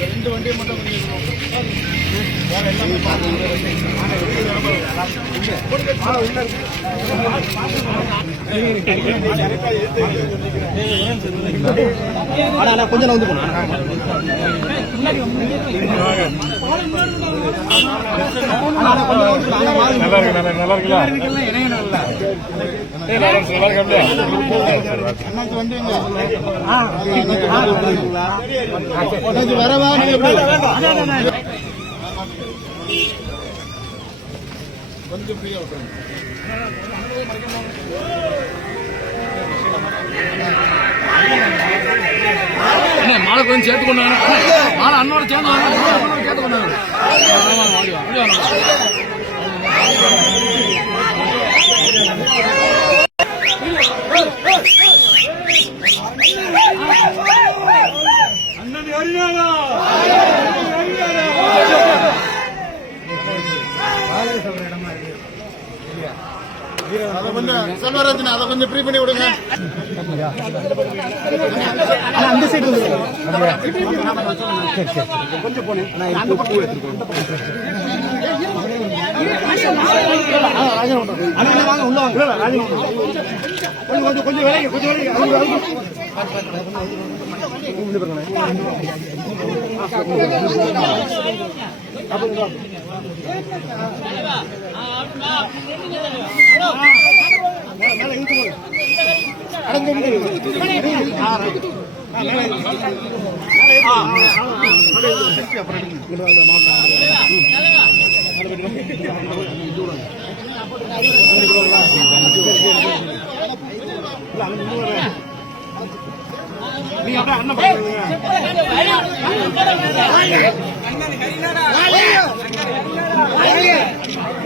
ரெண்டு வண்டியை மட்டும் கொஞ்சம் வந்து போனா வரவா கொஞ்சம் ஃப்ரீயா விட்டுருங்க. மாலை கொஞ்சம் சேர்த்து கொண்டாங்க. மாலை அண்ணோட சேர்ந்து சேர்த்து கொண்டாங்க. அண்ணன் அறியாதா அதை கொஞ்சம் செல்வராஜன் அதை கொஞ்சம் ஃப்ரீ பண்ணி விடுங்க. அந்த சைடு கொஞ்சம் போனேன். வாங்க உள்ள வாங்க. கொஞ்சம் விலைங்க கொஞ்சம் விலைங்க. நீங்க அப்படியே அண்ணன்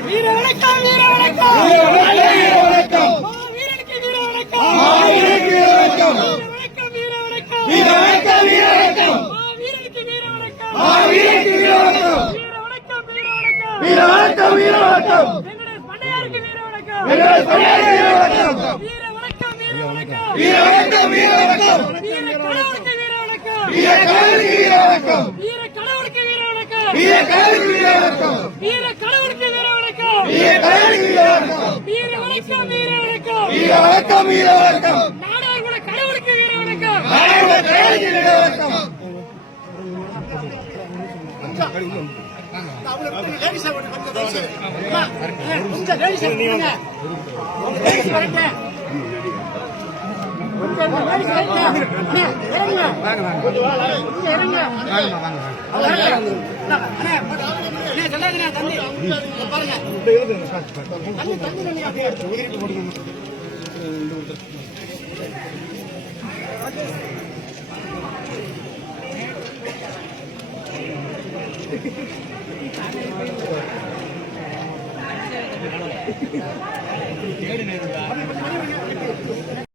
வீர வணக்கம் வீர வணக்கம் வீரனுக்கு வீர வணக்கம் வீரனுக்கு வீர வணக்கம் வீர வணக்கம் வீர வணக்கம் வீர வணக்கம் வீரனுக்கு வீர வணக்கம் வீரனுக்கு வீர வணக்கம் வீர வணக்கம் வீர வணக்கம் வெங்கடேஷ் பண்டையாருக்கு வீர வணக்கம் வெங்கடேஷ் பண்டையாருக்கு வீர வணக்கம் வீர வணக்கம் வீர வணக்கம் வீர வணக்கம் வீர வணக்கம் வீர கடவுளுக்கு வீர வணக்கம் வீர கடவுளுக்கு வீர வணக்கம் வீர கடவுளுக்கு வீர வணக்கம் வீர கடவுளுக்கு வீர வணக்கம் வீர கடவுளுக்கு வீர வணக்கம் வீர வணக்கம் வீர வணக்கம் வீர வணக்கம் வீர வணக்கம் நாடாளுமன்ற கடவுளுக்கு வீர வணக்கம் நாடாளுமன்ற கடவுளுக்கு வீர வணக்கம்